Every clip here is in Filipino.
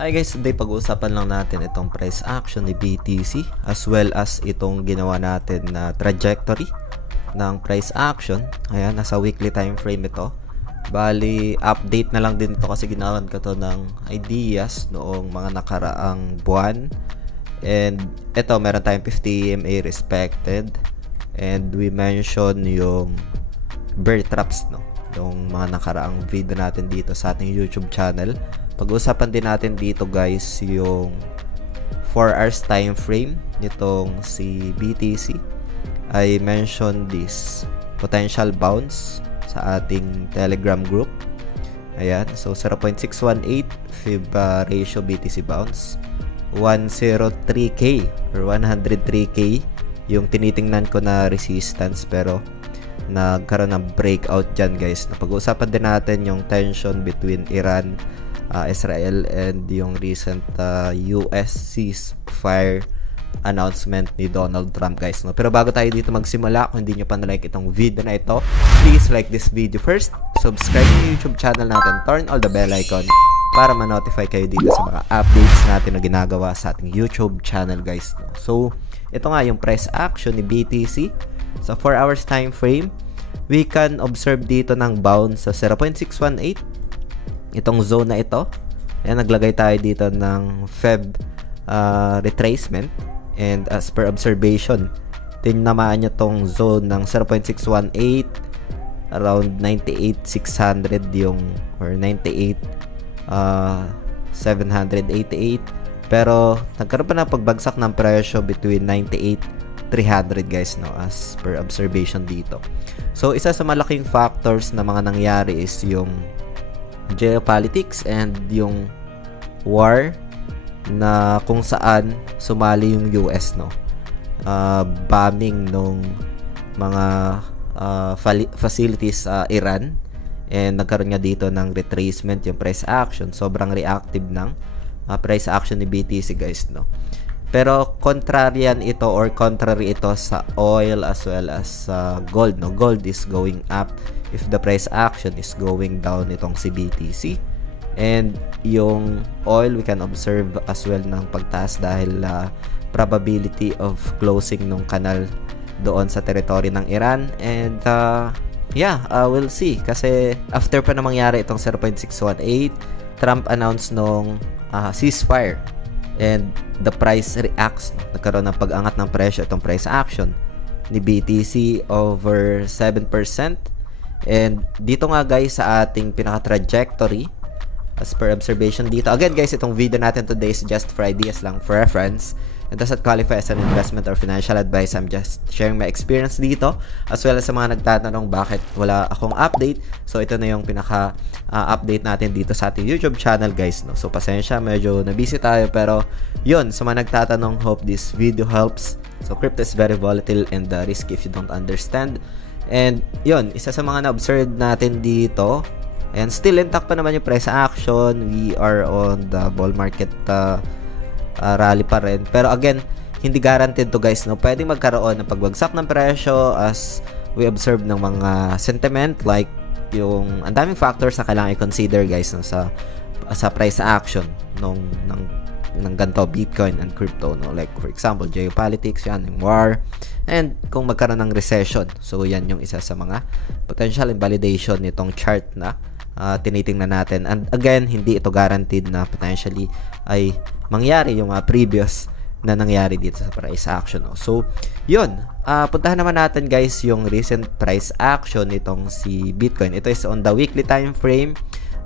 Hi guys, today pag-uusapan lang natin itong price action ni BTC as well as itong ginawa natin na trajectory ng price action. Ayan, nasa weekly time frame ito. Bali, update na lang din ito kasi ginawan ko to ng ideas noong mga nakaraang buwan. And ito, meron tayong 50 EMA respected. And we mention yung bear traps, no? Yung mga nakaraang video natin dito sa ating YouTube channel. Pag-usapan din natin dito guys yung 4 hours time frame nitong si BTC. I mentioned this potential bounce sa ating Telegram group. Ayan, so 0.618 Fib ratio BTC bounce. 103k or 103k yung tinitingnan ko na resistance, pero nagkaroon ng breakout dyan guys. Napag-uusapan din natin yung tension between Iran, Israel, and yung recent US ceasefire announcement ni Donald Trump guys, no? Pero bago tayo dito magsimula, kung hindi nyo pa na-like itong video na ito, please like this video first, subscribe sa YouTube channel natin, turn all the bell icon para ma-notify kayo dito sa mga updates natin na ginagawa sa ating YouTube channel guys, no? So ito nga yung price action ni BTC sa 4 hours time frame. We can observe dito ng bounce sa 0.618 itong zone na ito. Ayan, naglagay tayo dito ng Feb retracement, and as per observation, tinamaan nyo tong zone ng 0.618 around 98,600 yung, or 98,788, pero nagkaroon pa ng pagbagsak ng presyo between 98,300 guys, no, as per observation dito. So isa sa malaking factors na mga nangyari is yung geopolitics and yung war na kung saan sumali yung US, no, bombing nung mga facilities sa Iran, and nagkaroon nga dito ng retracement yung price action. Sobrang reactive ng price action ni BTC guys, no. Pero contrary ito sa oil as well as gold, no. Gold is going up if the price action is going down itong si BTC. And yung oil, we can observe as well ng pagtaas dahil probability of closing nung kanal doon sa territory ng Iran. And we'll see, kasi after pa na mangyari itong 0.618, Trump announced nung ceasefire, and the price reacts, no? Nagkaroon ng pag-angat ng presyo itong price action ni BTC over 7%. And dito nga guys sa ating pinaka-trajectory, as per observation dito, again guys, itong video natin today is just for ideas lang, for reference. It doesn't qualify as an investment or financial advice. I'm just sharing my experience dito, as well as sa mga nagtatanong bakit wala akong update. So ito na yung pinaka-update natin dito sa ating YouTube channel guys, no? So pasensya, medyo na-busy tayo, pero yun, sa mga nagtatanong, hope this video helps. So crypto is very volatile and risky if you don't understand. And yun, isa sa mga na-observe natin dito, and still intact pa naman yung price action. We are on the bull market rally pa rin. Pero again, hindi guaranteed to guys, no? Pwedeng magkaroon ng pagbagsak ng presyo as we observe ng mga sentiment, like yung ang daming factors na kailangan i-consider guys, no, sa price action ng ganito, Bitcoin and crypto, no? Like for example, geopolitics, yan, yung war, and kung magkaroon ng recession. So yan yung isa sa mga potential invalidation nitong chart na tinitingnan natin. And again, hindi ito guaranteed na potentially ay mangyari yung previous na nangyari dito sa price action, no? So yun, puntahan naman natin guys yung recent price action nitong si Bitcoin. Ito is on the weekly time frame.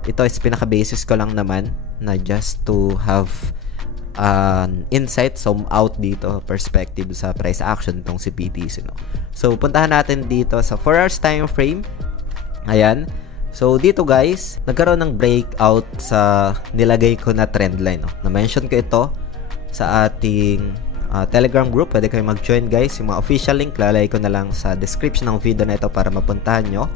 Ito is pinaka-basis ko lang naman na just to have insight, zoom out dito, perspective sa price action itong si BTC, no? So puntahan natin dito sa 4 hours time frame. Ayan, so dito guys, nagkaroon ng breakout sa nilagay ko na trend line, no? Na-mention ko ito sa ating Telegram group. Pwede kayo mag-join guys. Yung mga official link, lalagay ko na lang sa description ng video na ito para mapuntahan nyo.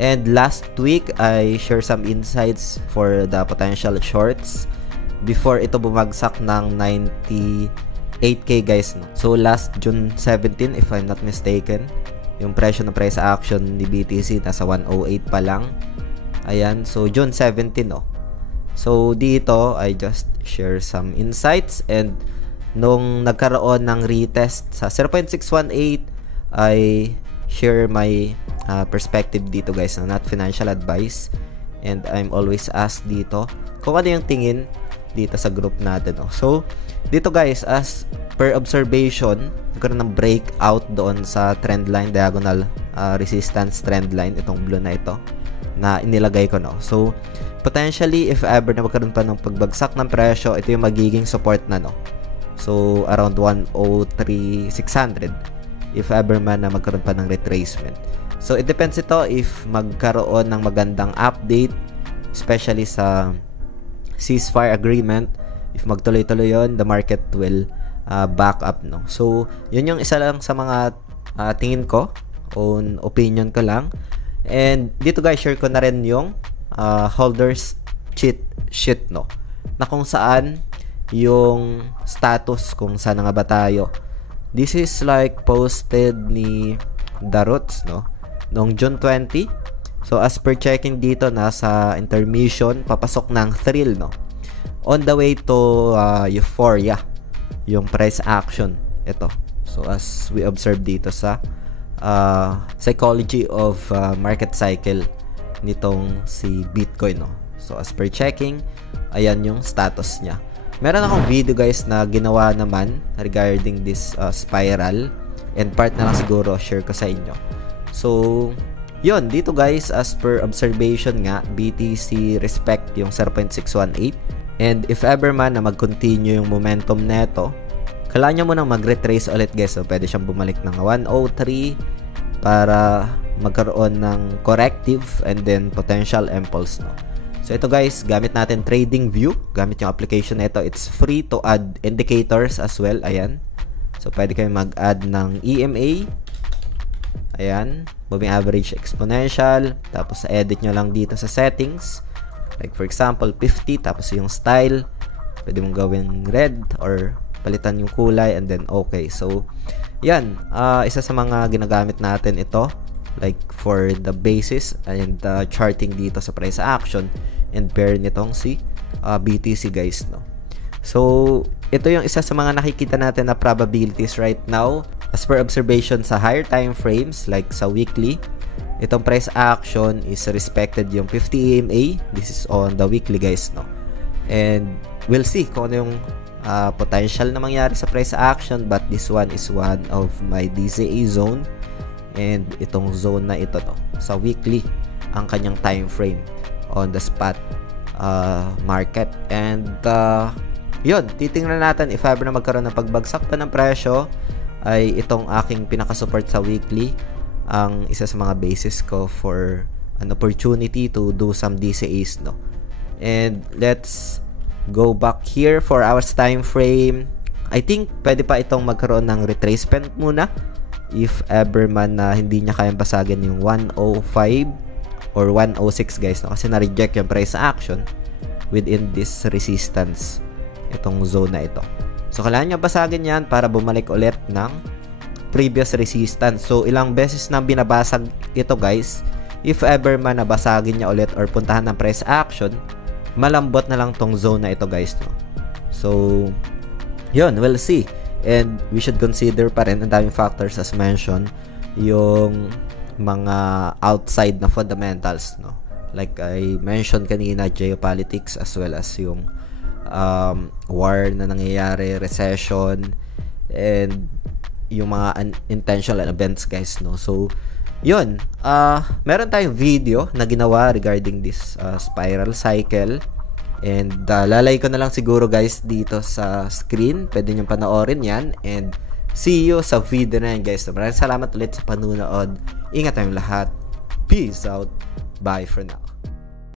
And last week, I share some insights for the potential shorts before ito bumagsak ng 98k guys, no? So last June 17, if I'm not mistaken, yung presyo ng price action ni BTC nasa 108 pa lang. Ayan, so June 17, no? So dito I just share some insights, and nung nagkaroon ng retest sa 0.618, I share my perspective dito guys, no? Not financial advice, and I'm always asked dito kung ano yung tingin dito sa group natin, no? So dito guys, as per observation, nagkaroon ng breakout doon sa trend line, diagonal resistance trend line, itong blue na ito na inilagay ko, no? So potentially, if ever na magkaroon pa ng pagbagsak ng presyo, ito yung magiging support na, no? So around 103,600 if ever man na magkaroon pa ng retracement. So it depends ito if magkaroon ng magandang update, especially sa ceasefire agreement. If magtuloy-tuloy yon, the market will back up, no? So yun yung isa lang sa mga tingin ko, own opinion ko lang. And dito guys, share ko na rin yung holders cheat sheet, no? Na kung saan yung status, kung saan nga ba tayo. This is like posted ni Daruts, no? Noong June 20. So as per checking dito, nasa intermission, papasok ng thrill, no? On the way to euphoria, yung price action. Ito. So as we observe dito sa psychology of market cycle nitong si Bitcoin, no? So as per checking, ayan yung status niya. Meron akong video guys na ginawa naman regarding this spiral, and part na lang siguro share ko sa inyo. So yun, dito guys, as per observation nga, BTC respect yung 0.618, and if ever man na mag-continue yung momentum neto, kailangan nyo munang mag-retrace ulit guys. So pwede siyang bumalik ng 103 para magkaroon ng corrective and then potential impulse, no? So ito guys, gamit natin TradingView, gamit yung application na ito. It's free to add indicators as well. Ayan. So pwede kayo mag-add ng EMA. Ayan, moving average exponential. Tapos edit nyo lang dito sa settings. Like for example, 50. Tapos yung style, pwede mong gawin red or palitan yung kulay, and then okay. So yan, isa sa mga ginagamit natin ito, like for the basis and charting dito sa price action and pair nitong si BTC guys, no? So ito yung isa sa mga nakikita natin na probabilities right now as per observation sa higher time frames, like sa weekly. Itong price action is respected yung 50 EMA. This is on the weekly guys, no? And we'll see kung ano yung potential na mangyari sa price action, but this one is one of my DCA zone. And itong zone na ito, no, sa weekly ang kanyang time frame on the spot market. And yun, titingnan natin if ever na magkaroon ng pagbagsak pa ng presyo, ay itong aking pinaka-support sa weekly ang isa sa mga basis ko for an opportunity to do some DCAs, no? And let's go back here for our time frame. I think pwede pa itong magkaroon ng retracement muna if ever man na hindi niya kayang basagin yung 105 or 106 guys, no? Kasi na-reject yung price action within this resistance, itong zone na ito. So kailangan niya basagin yan para bumalik ulit ng previous resistance. So ilang beses na binabasag ito guys, if ever man nabasagin niya ulit or puntahan ng price action, malambot na lang tong zone na ito guys, no? So yun, we'll see. And we should consider pa rin ang daming factors as mentioned, yung mga outside na fundamentals, no? Like I mentioned kanina, geopolitics as well as yung war na nangyayari, recession, and yung mga unintentional events guys, no? So yun, meron tayong video na ginawa regarding this spiral cycle. And lalay ko na lang siguro guys dito sa screen. Pwede nyo panoorin yan. And see you sa video na yan guys. Maraming salamat ulit sa panunood. Ingat tayong lahat. Peace out. Bye for now.